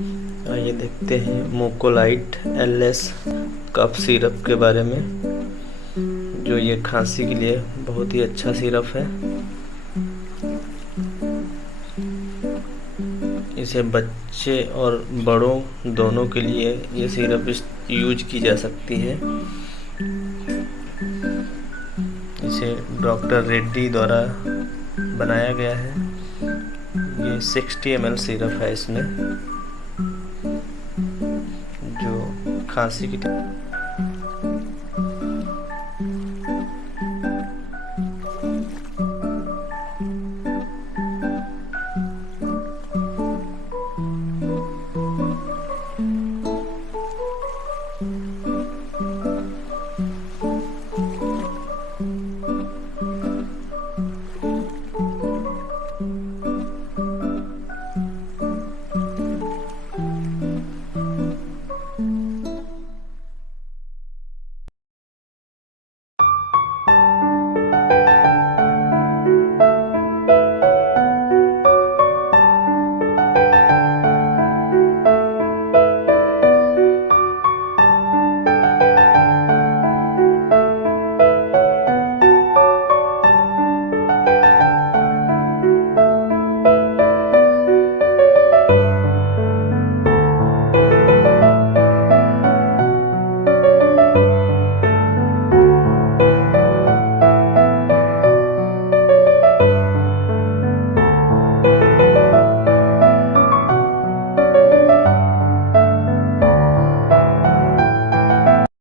आइए देखते हैं मुकोलाइट-Ls कफ सिरप के बारे में, जो ये खांसी के लिए बहुत ही अच्छा सिरप है। इसे बच्चे और बड़ों दोनों के लिए ये सिरप यूज की जा सकती है। इसे डॉक्टर रेड्डी द्वारा बनाया गया है। ये 60 ml सिरप है इसमें, जो खांसी की